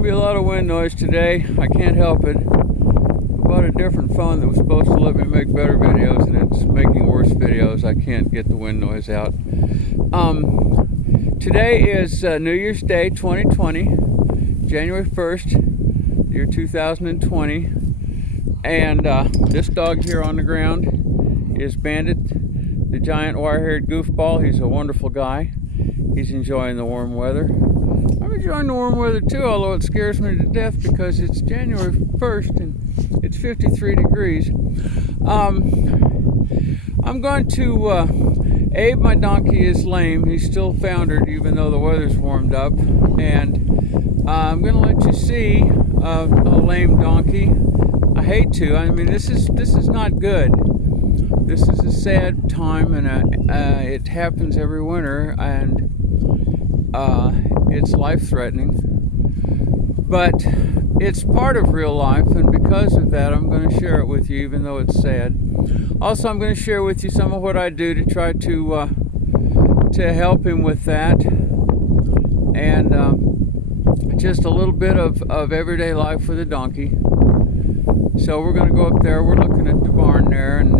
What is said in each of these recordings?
to be a lot of wind noise today. I can't help it. I bought a different phone that was supposed to let me make better videos, and it's making worse videos. I can't get the wind noise out. Today is New Year's Day 2020, January 1st, year 2020. And this dog here on the ground is Bandit, the giant wire-haired goofball. He's a wonderful guy. He's enjoying the warm weather. I'm enjoying the warm weather too, although it scares me to death because it's January 1st and it's 53 degrees. I'm going to, Abe, my donkey, is lame. He's still foundered even though the weather's warmed up. And I'm going to let you see a lame donkey. I hate to. I mean, this is not good. This is a sad time, and it happens every winter, and it's life-threatening. But it's part of real life, and because of that, I'm going to share it with you, even though it's sad. Also, I'm going to share with you some of what I do to try to help him with that, and just a little bit of everyday life with a donkey. So we're going to go up there. We're looking at the barn there, and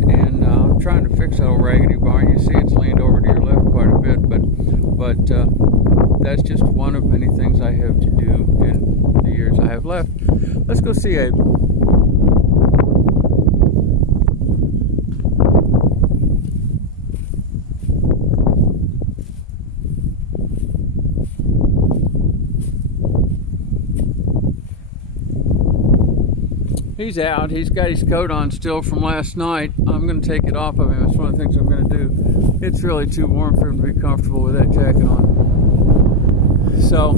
I'm trying to fix that old raggedy barn. You see it's leaned over to your left quite a bit, but that's just one of many things I have to do in the years I have left. Let's go see Abe. He's out. He's got his coat on still from last night. I'm going to take it off of him. That's one of the things I'm going to do. It's really too warm for him to be comfortable with that jacket on. So,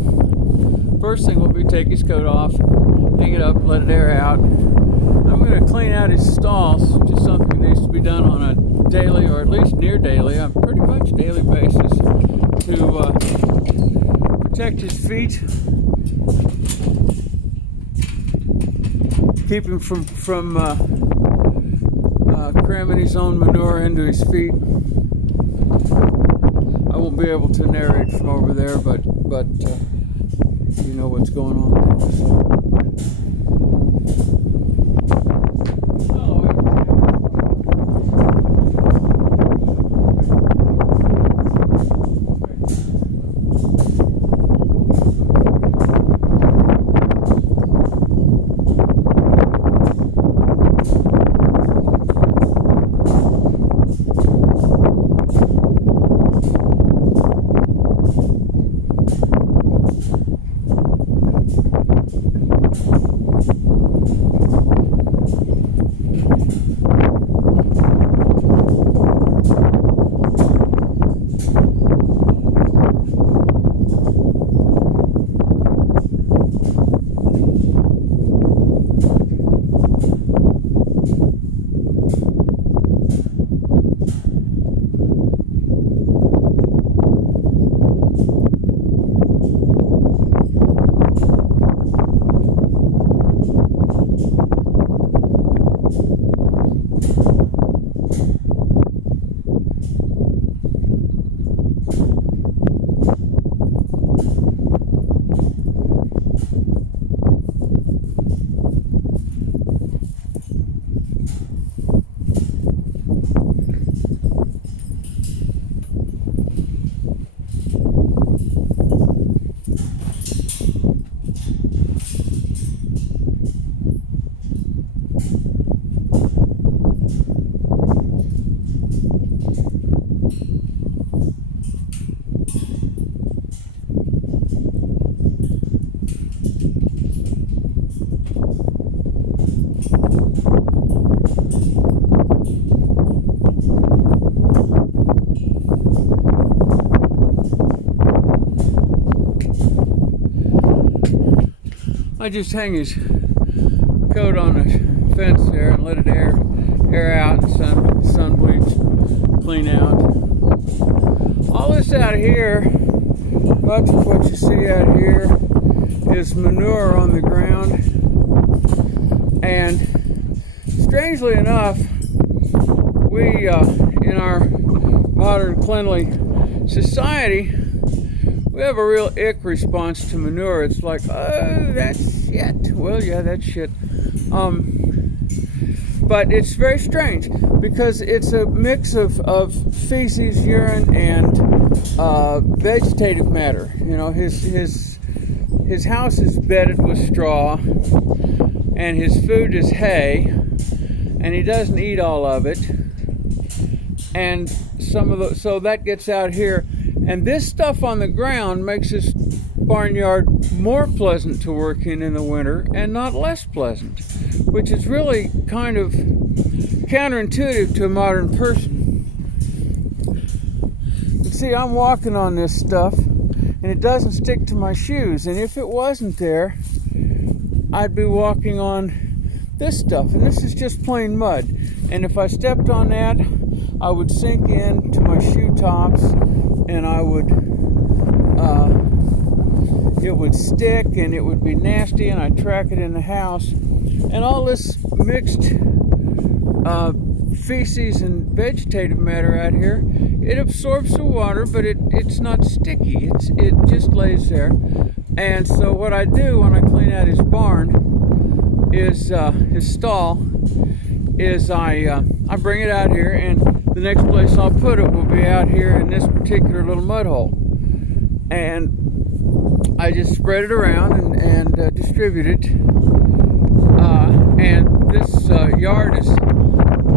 first thing will be take his coat off, hang it up, let it air out. I'm going to clean out his stalls, which is something that needs to be done on a daily, or at least near daily, on pretty much daily basis, to protect his feet. Keep him from cramming his own manure into his feet. I won't be able to narrate from over there, but you know what's going on. I just hang his coat on the fence there and let it air out and sun bleach clean out. All this out here, much of what you see out here is manure on the ground, and strangely enough, we in our modern cleanly society, we have a real ick response to manure. It's like, oh, that's shit. Well, yeah, that's shit. But it's very strange because it's a mix of feces, urine, and vegetative matter. You know, his house is bedded with straw, and his food is hay, and he doesn't eat all of it. And so that gets out here, and this stuff on the ground makes this barnyard more pleasant to work in the winter and not less pleasant, which is really kind of counterintuitive to a modern person. But see, I'm walking on this stuff and it doesn't stick to my shoes, and if it wasn't there, I'd be walking on this stuff, and this is just plain mud, and if I stepped on that, I would sink into my shoe tops, and it would stick, and it would be nasty, and I'd track it in the house. And all this mixed feces and vegetative matter out here, it absorbs the water, but it's not sticky. It just lays there. And so what I do when I clean out his barn is his stall is I bring it out here, and the next place I'll put it will be out here in this particular little mud hole, and I just spread it around and distribute it. And this yard is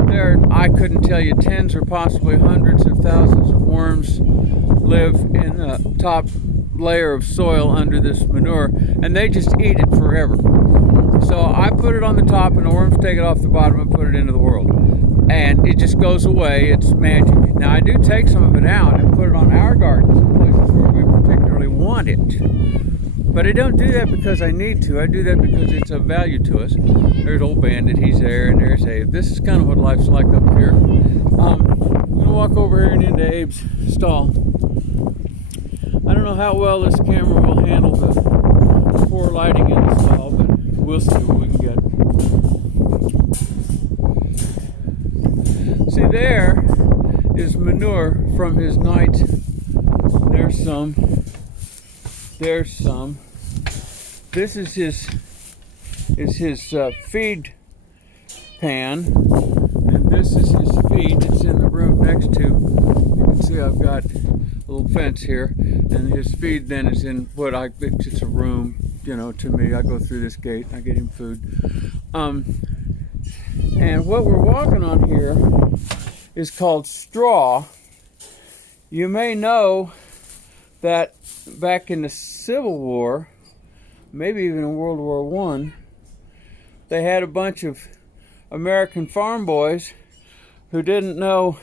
there. I couldn't tell you, tens or possibly hundreds of thousands of worms live in the top layer of soil under this manure, and they just eat it forever. So I put it on the top, and the worms take it off the bottom and put it into the world, and it just goes away. It's magic. Now I do take some of it out and put it on our gardens, places where we particularly want it. But I don't do that because I need to. I do that because it's of value to us. There's old Bandit, he's there, and there's Abe. This is kind of what life's like up here. I'm gonna walk over here and into Abe's stall. I don't know how well this camera will handle the poor lighting in the stall, but we'll see what we can get. See, there is manure from his night. There's some. There's some. This is his feed pan, and this is his feed. It's in the room next to. You can see I've got a little fence here, and his feed then is in it's a room. You know, to me, I go through this gate, I get him food. And what we're walking on here is called straw. You may know that back in the Civil War, maybe even in World War I, they had a bunch of American farm boys who didn't know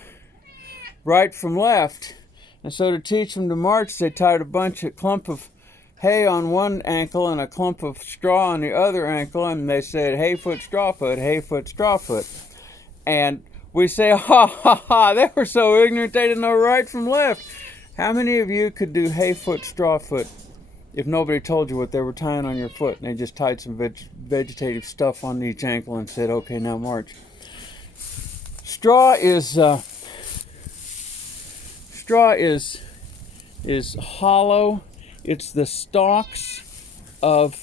right from left. And so to teach them to march, they tied a clump of hay on one ankle and a clump of straw on the other ankle, and they said, hay foot, straw foot, hay foot, straw foot. And we say, ha ha ha, they were so ignorant they didn't know right from left. How many of you could do hay foot, straw foot if nobody told you what they were tying on your foot, and they just tied some vegetative stuff on each ankle and said, okay, now march? Straw is hollow. It's the stalks of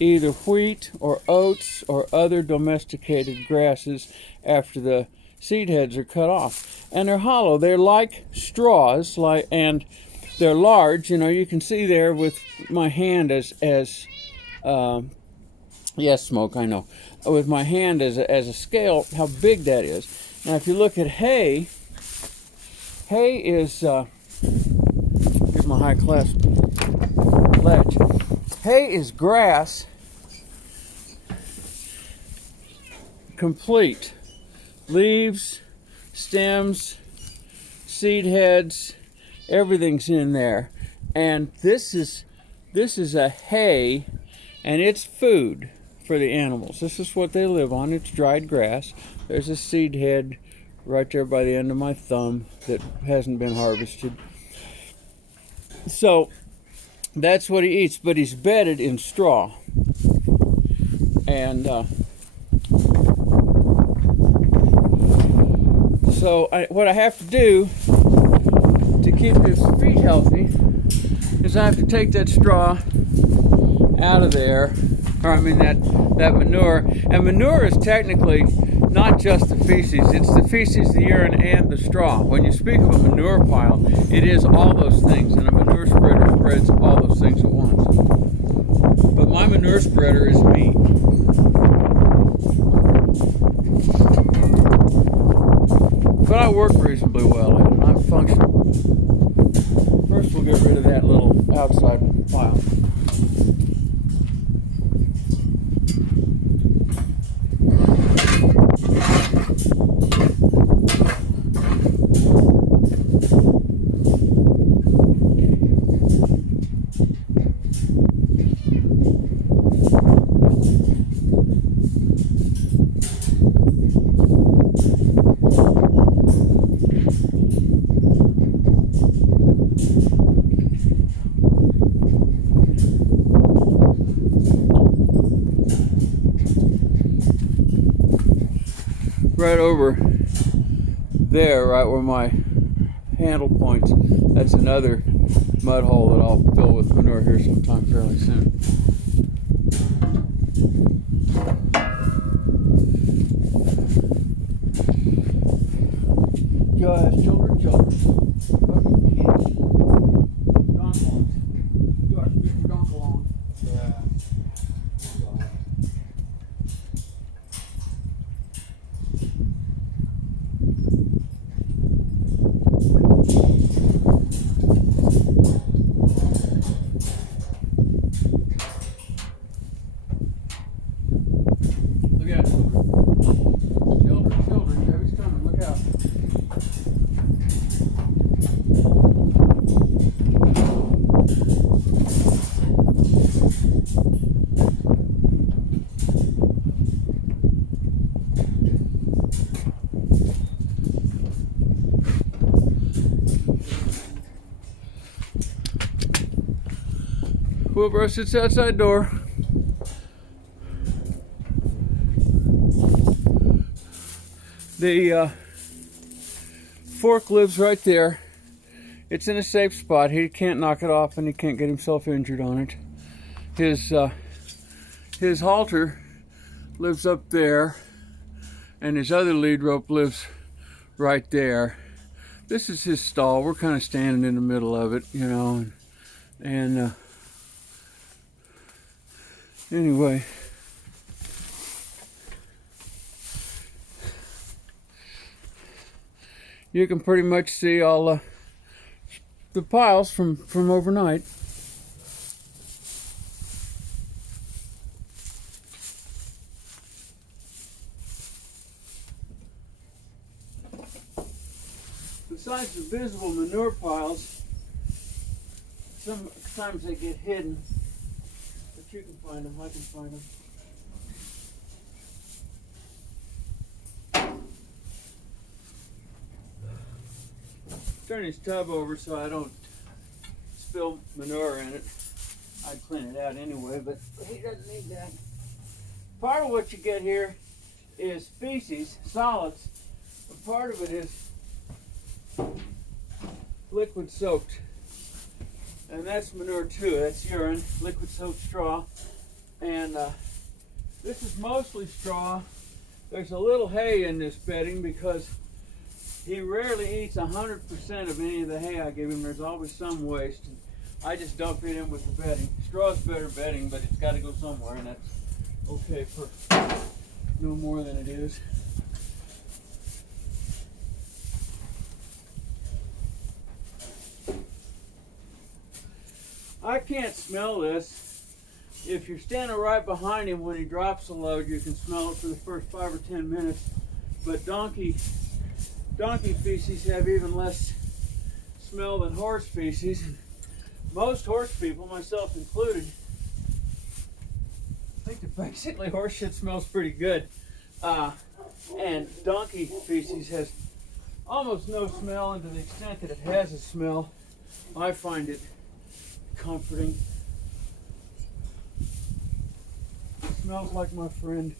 either wheat or oats or other domesticated grasses after the seed heads are cut off, and they're hollow. They're like straws, and they're large. You know, you can see there with my hand as yes, smoke, I know. With my hand as a scale, how big that is. Now, if you look at hay is here's my high class ledge. Hay is grass, complete. Leaves, stems, seed heads, everything's in there. And this is a hay, and it's food for the animals. This is what they live on. It's dried grass. There's a seed head right there by the end of my thumb that hasn't been harvested. So that's what he eats, but he's bedded in straw. And so what I have to do to keep his feet healthy is is I have to take that straw out of there, or I mean that manure. And manure is technically not just the feces, it's the feces, the urine, and the straw. When you speak of a manure pile, it is all those things, and a manure spreader spreads all those things at once. But my manure spreader is me. But I work reasonably well at it. I'm functional. First we'll get rid of that little outside pile. Right over there, right where my handle points, that's another mud hole that I'll fill with manure here sometime fairly soon. Guys, children. Wheelbarrow sits outside door. The fork lives right there. It's in a safe spot. He can't knock it off and he can't get himself injured on it. His halter lives up there, and his other lead rope lives right there. This is his stall. We're kind of standing in the middle of it, you know, and anyway, you can pretty much see all the piles from overnight. Besides the visible manure piles, sometimes they get hidden. You can find them, I can find them. Turn his tub over so I don't spill manure in it. I'd clean it out anyway, but he doesn't need that. Part of what you get here is feces, solids, but part of it is liquid soaked. And that's manure too. That's urine, liquid soaked straw. And this is mostly straw. There's a little hay in this bedding because he rarely eats 100% of any of the hay I give him. There's always some waste. And I just dump it in with the bedding. Straw's better bedding, but it's got to go somewhere, and that's okay for no more than it is. I can't smell this. If you're standing right behind him when he drops a load, you can smell it for the first 5 or 10 minutes. But donkey feces have even less smell than horse feces. Most horse people, myself included, think that basically horse shit smells pretty good. And donkey feces has almost no smell, and to the extent that it has a smell, I find it comforting. It smells like my friend.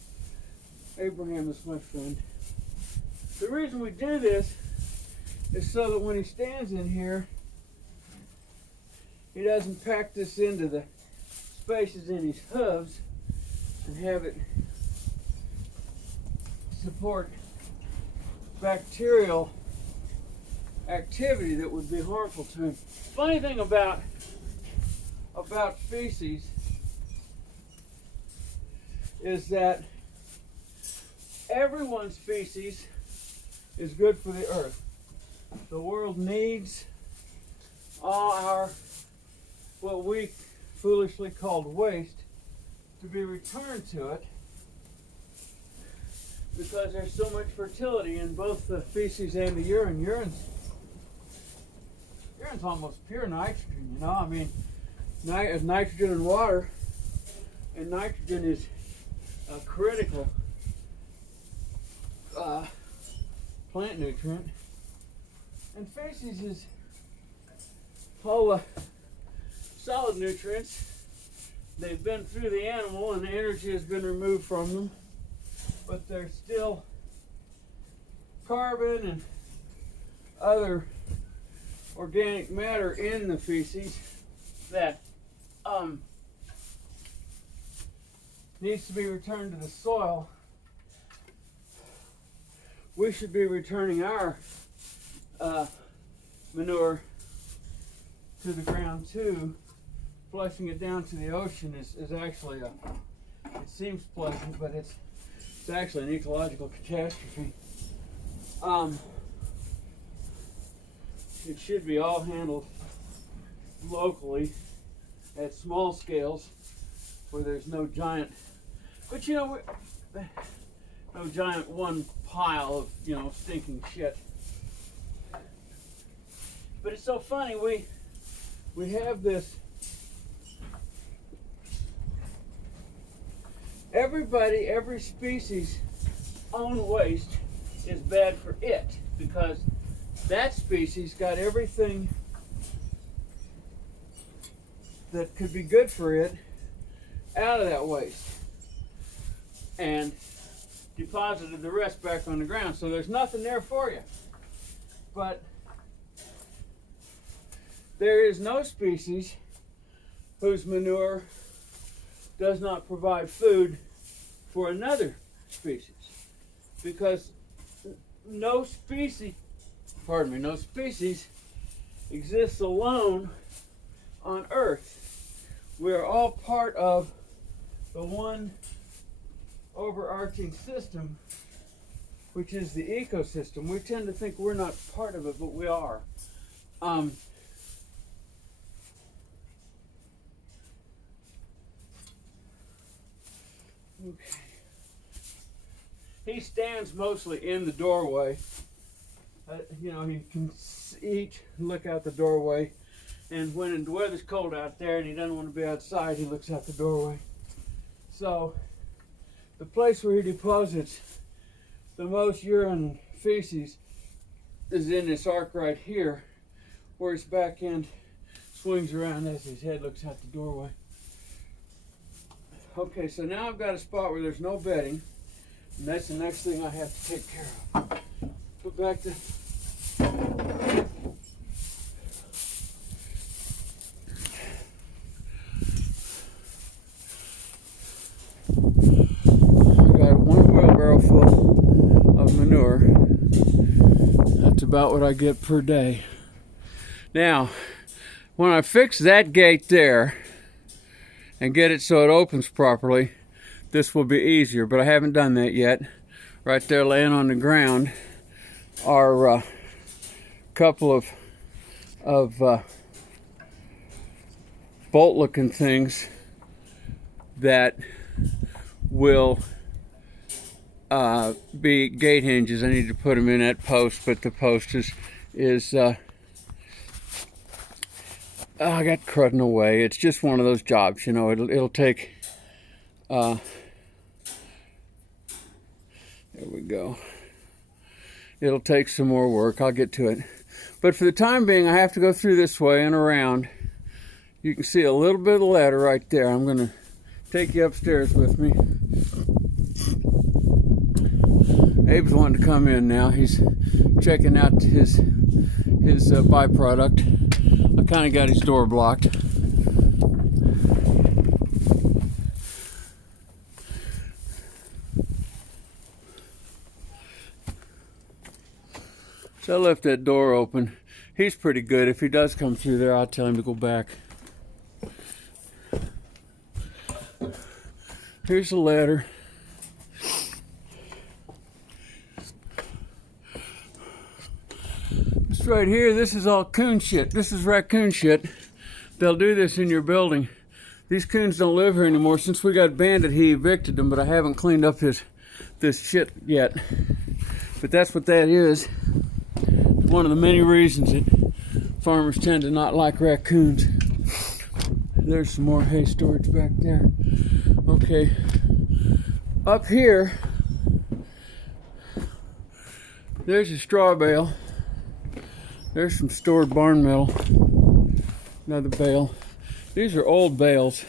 Abraham is my friend. The reason we do this is so that when he stands in here, he doesn't pack this into the spaces in his hooves and have it support bacterial activity that would be harmful to him. Funny thing about feces is that everyone's feces is good for the earth. The world needs all our, what we foolishly called waste, to be returned to it, because there's so much fertility in both the feces and the urine. Urine's almost pure nitrogen, you know. I mean, nitrogen and water, and nitrogen is a critical plant nutrient, and feces is all the solid nutrients. They've been through the animal and the energy has been removed from them, but there's still carbon and other organic matter in the feces that needs to be returned to the soil. We should be returning our manure to the ground too. Flushing it down to the ocean is actually it seems pleasant, but it's actually an ecological catastrophe. It should be all handled locally at small scales where there's no giant, but you know, no giant one pile of, you know, stinking shit. But it's so funny, we have this, every species' own waste is bad for it, because that species got everything that could be good for it out of that waste and deposited the rest back on the ground. So there's nothing there for you. But there is no species whose manure does not provide food for another species, because no species exists alone on Earth. We are all part of the one overarching system, which is the ecosystem. We tend to think we're not part of it, but we are. Okay. He stands mostly in the doorway. You know, he can eat, look out the doorway, and when the weather's cold out there and he doesn't want to be outside, he looks out the doorway. So the place where he deposits the most urine and feces is in this arc right here, where his back end swings around as his head looks out the doorway. Okay, so now I've got a spot where there's no bedding, and that's the next thing I have to take care of. Put back the of manure. That's about what I get per day. Now, when I fix that gate there and get it so it opens properly, this will be easier, but I haven't done that yet. Right there laying on the ground are a couple of bolt looking things that will be gate hinges. I need to put them in that post, but the post is I got crud in the way. It's just one of those jobs, you know. It'll take there we go. It'll take some more work. I'll get to it. But for the time being, I have to go through this way and around. You can see a little bit of the ladder right there. I'm going to take you upstairs with me. Abe's wanting to come in now. He's checking out his byproduct. I kind of got his door blocked. So I left that door open. He's pretty good. If he does come through there, I'll tell him to go back. Here's the ladder. This right here, this is all coon shit. This is raccoon shit. They'll do this in your building. These coons don't live here anymore. Since we got Bandit, he evicted them, but I haven't cleaned up this shit yet. But that's what that is. One of the many reasons that farmers tend to not like raccoons. There's some more hay storage back there. Okay. Up here, there's a straw bale. There's some stored barn metal. Another bale. These are old bales.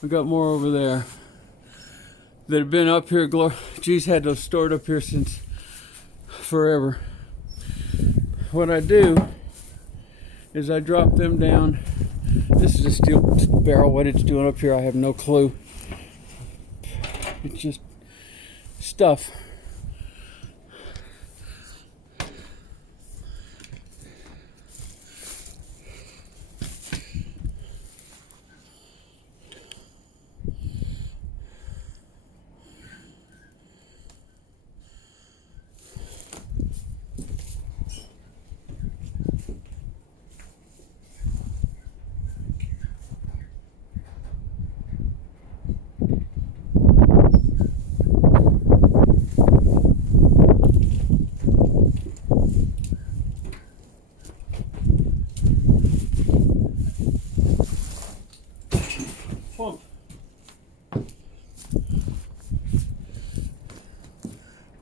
We got more over there that have been up here. Geez, had those stored up here since forever. What I do is I drop them down. This is a steel barrel. What it's doing up here, I have no clue. It's just stuff.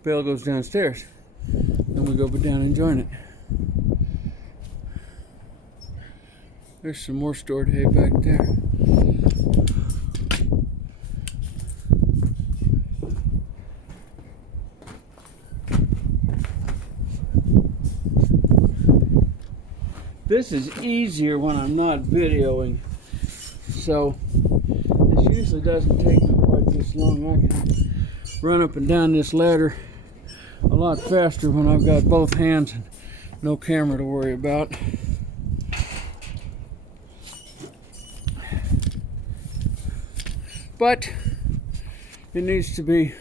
Bale goes downstairs. Then we go down and join it. There's some more stored hay back there. This is easier when I'm not videoing, so this usually doesn't take me quite this long. I can run up and down this ladder a lot faster when I've got both hands and no camera to worry about. But it needs to be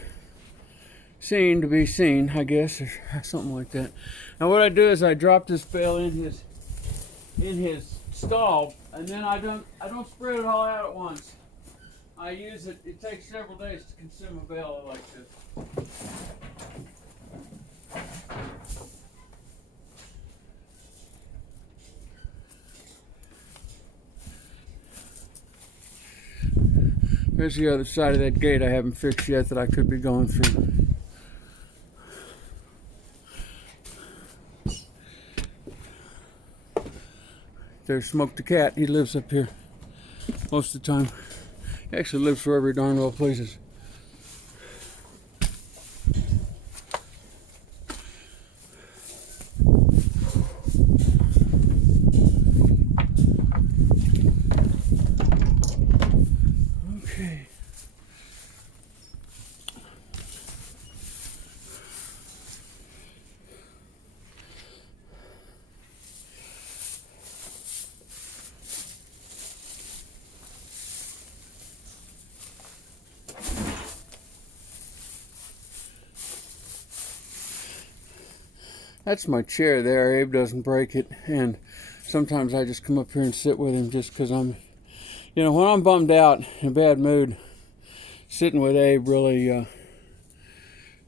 seen, I guess, or something like that. Now what I do is I drop this bale in his stall, and then I don't spread it all out at once. I use it. It takes several days to consume a bale like this. There's the other side of that gate I haven't fixed yet that I could be going through. There's Smoke the cat. He lives up here most of the time. He actually lives wherever he darn well pleases. Okay. That's my chair there. Abe doesn't break it, and sometimes I just come up here and sit with him just because when I'm bummed out, in a bad mood, sitting with Abe really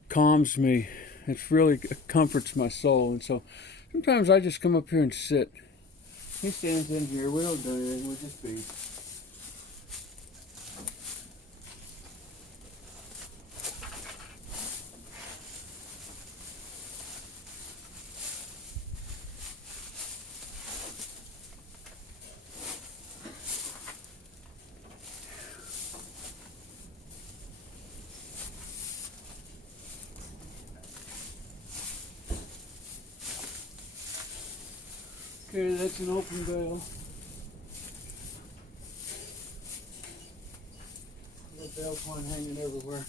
calms me. It really comforts my soul, and so sometimes I just come up here and sit. He stands in here. We don't do anything. We just be. Okay, that's an open bale. Got bale twine hanging everywhere.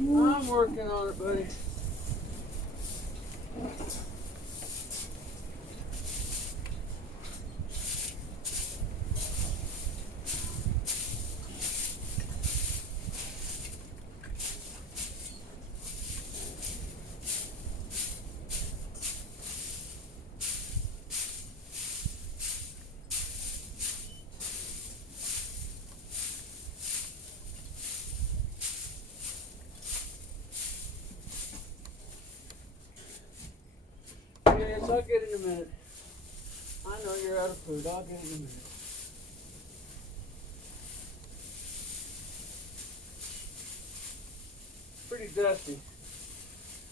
I'm working on it, buddy. Yes, I'll get it in a minute. I know you're out of food. I'll get it in a minute. Pretty dusty.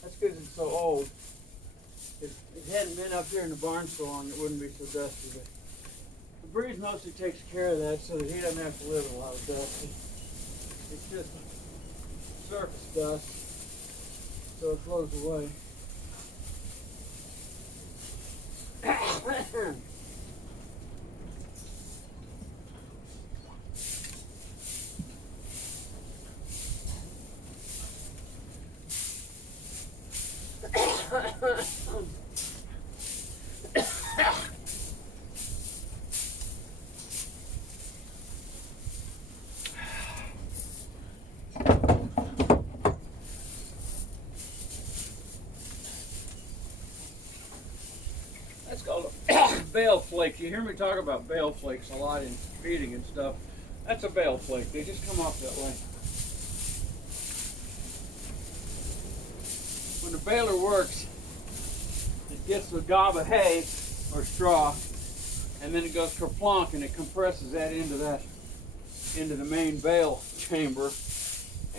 That's because it's so old. If it hadn't been up here in the barn so long, it wouldn't be so dusty. But the breeze mostly takes care of that so that he doesn't have to live in a lot of dust. It's just surface dust, so it flows away. That's called a bale flake. You hear me talk about bale flakes a lot in feeding and stuff. That's a bale flake. They just come off that way. When the baler works, it gets the gob of hay or straw, and then it goes kerplunk, and it compresses that into the main bale chamber,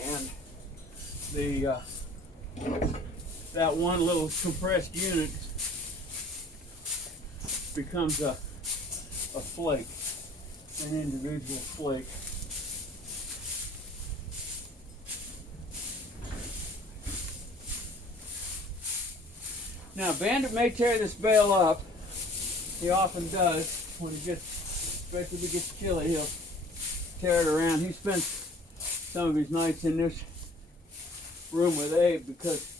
and the that one little compressed unit becomes a flake, an individual flake. Now, Bandit may tear this bale up. He often does when he gets, especially if it gets chilly, he'll tear it around. He spends some of his nights in this room with Abe because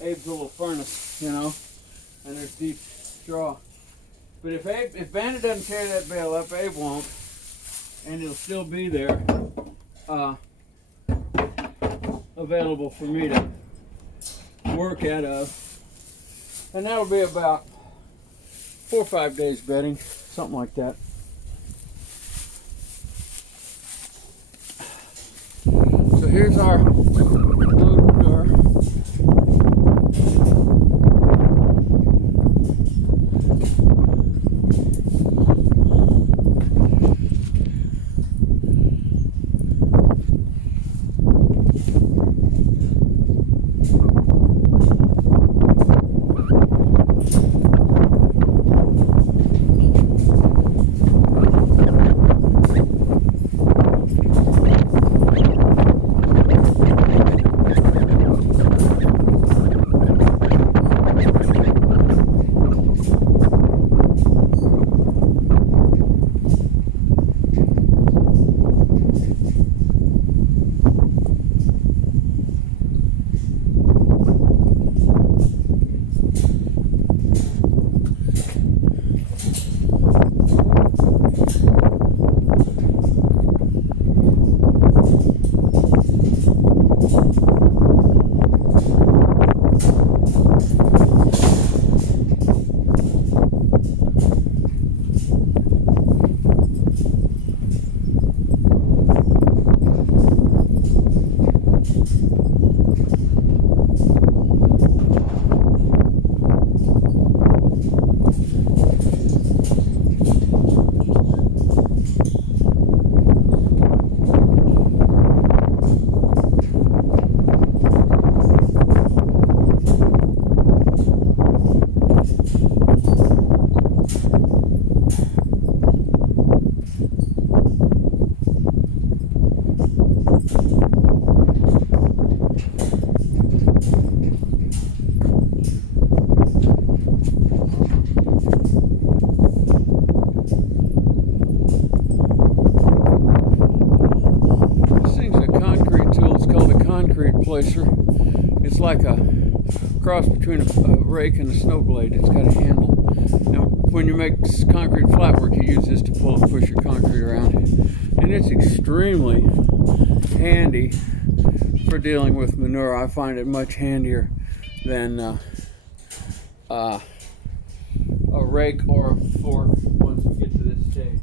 Abe's a little furnace, you know, and there's deep straw. But if Bandit doesn't tear that bale up, Abe won't, and it'll still be there, available for me to work out of. And that'll be about 4 or 5 days bedding, something like that. So here's our load door. slicer. It's like a cross between a rake and a snow blade. It's got a handle. Now, when you make concrete flat work, you use this to pull and push your concrete around. And it's extremely handy for dealing with manure. I find it much handier than a rake or a fork once we get to this stage.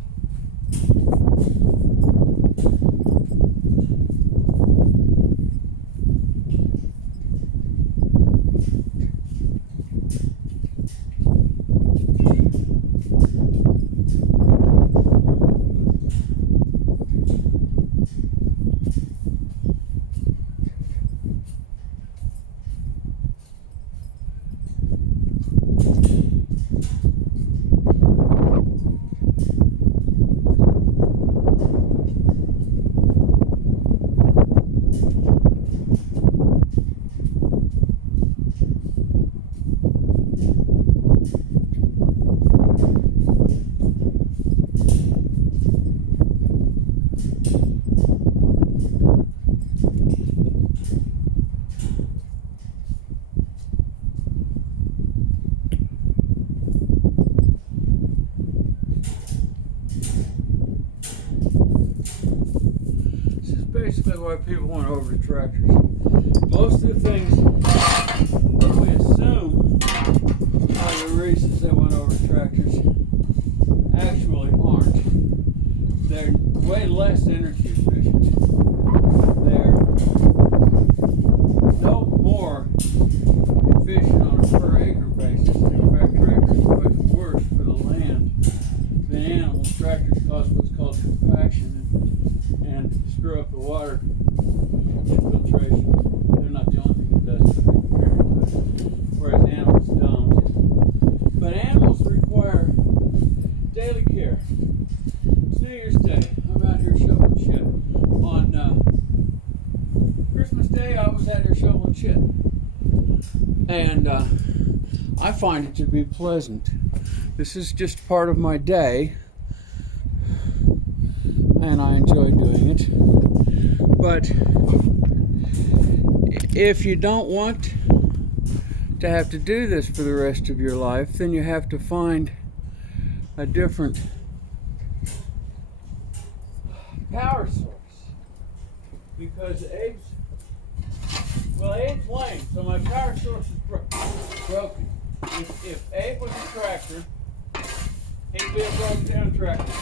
Basically why people want over tractors. Most of the things that we assume are the reasons they want over tractors actually aren't. They're way less energy efficient. They're no more efficient on a per acre basis. In fact, tractors are much worse for the land than animals. Tractors cause what's called compaction and screw up the water infiltration. They're not the only thing that does it, whereas animals don't. But animals require daily care. It's New Year's Day. I'm out here shoveling shit. On Christmas Day, I was out here shoveling shit. And I find it to be pleasant. This is just part of my day, and I enjoy doing it. But if you don't want to have to do this for the rest of your life, then you have to find a different power source. Because Abe's lame, so my power source is broken. If Abe was a tractor, he'd be a broke down tractor.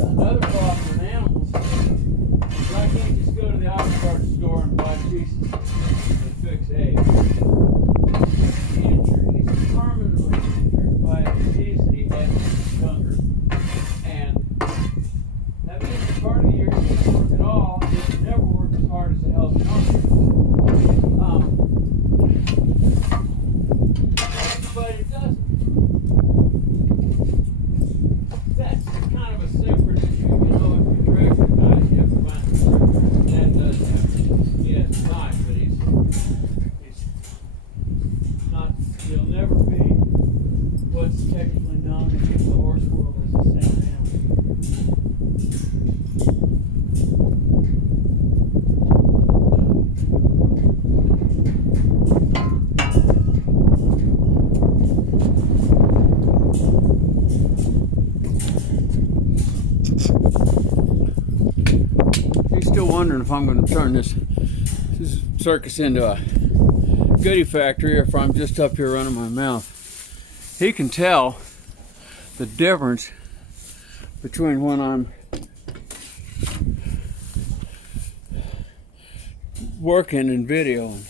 Another problem with animals is I can't just go to the auto parts store and buy pieces and fix Abe. He's injured. He's permanently injured by a disease that he had when he was younger. And that means the part of the year he doesn't work at all. He can never work as hard as a healthy hunter. But it doesn't. That's kind of a separate issue. You know, if you tractor guys, you have to find a tractor that does happen. He has time, but he's not, he'll never be what's technically known in the horse world as a sound animal. Wondering if I'm going to turn this circus into a goodie factory or if I'm just up here running my mouth. He can tell the difference between when I'm working and videoing.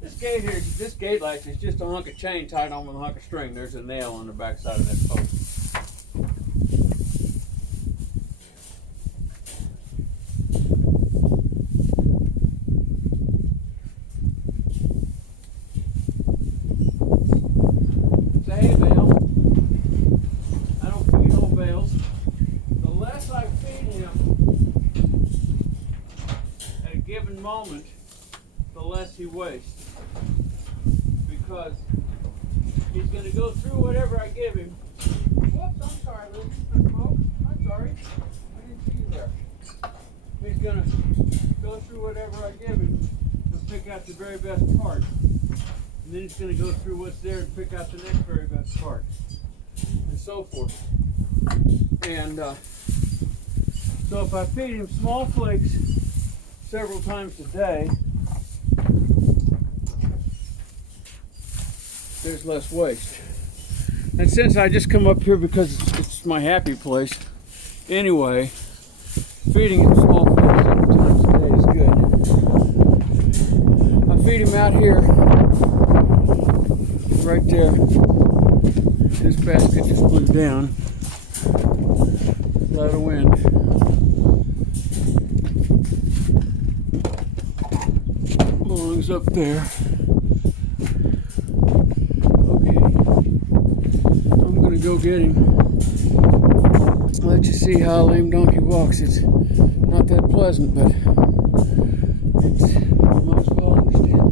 This gate here, this gate latch is just a hunk of chain tied on with a hunk of string. There's a nail on the back side of that post. Moment, the less he wastes, because he's going to go through whatever I give him. Whoops, I'm sorry, Luke. I'm sorry. I didn't see you there. he's going to go through whatever I give him and pick out the very best part. And then he's going to go through what's there and pick out the next very best part. And so forth. And so if I feed him small flakes several times a day, there's less waste. And since I just come up here because it's my happy place, anyway, feeding him small flakes several times a day is good. I feed him out here, right there. This basket just blew down. A lot of wind. Belongs up there. Okay. I'm gonna go get him. I'll let you see how a lame donkey walks. It's not that pleasant, but it's, you might as well understand.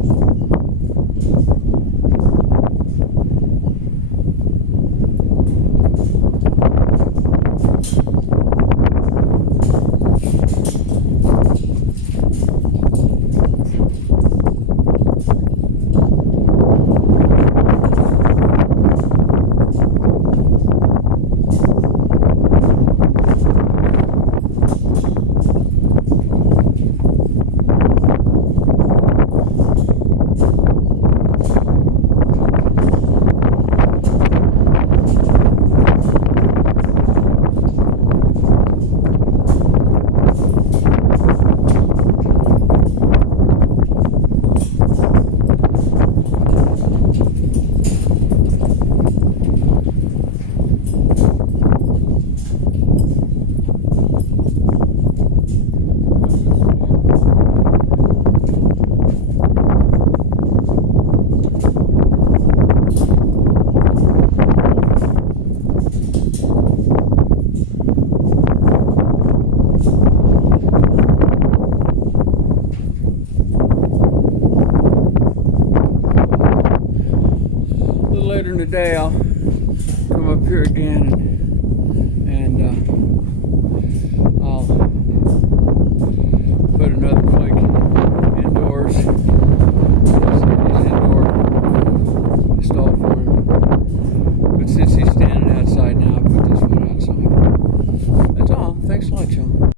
Later in the day, I'll come up here again and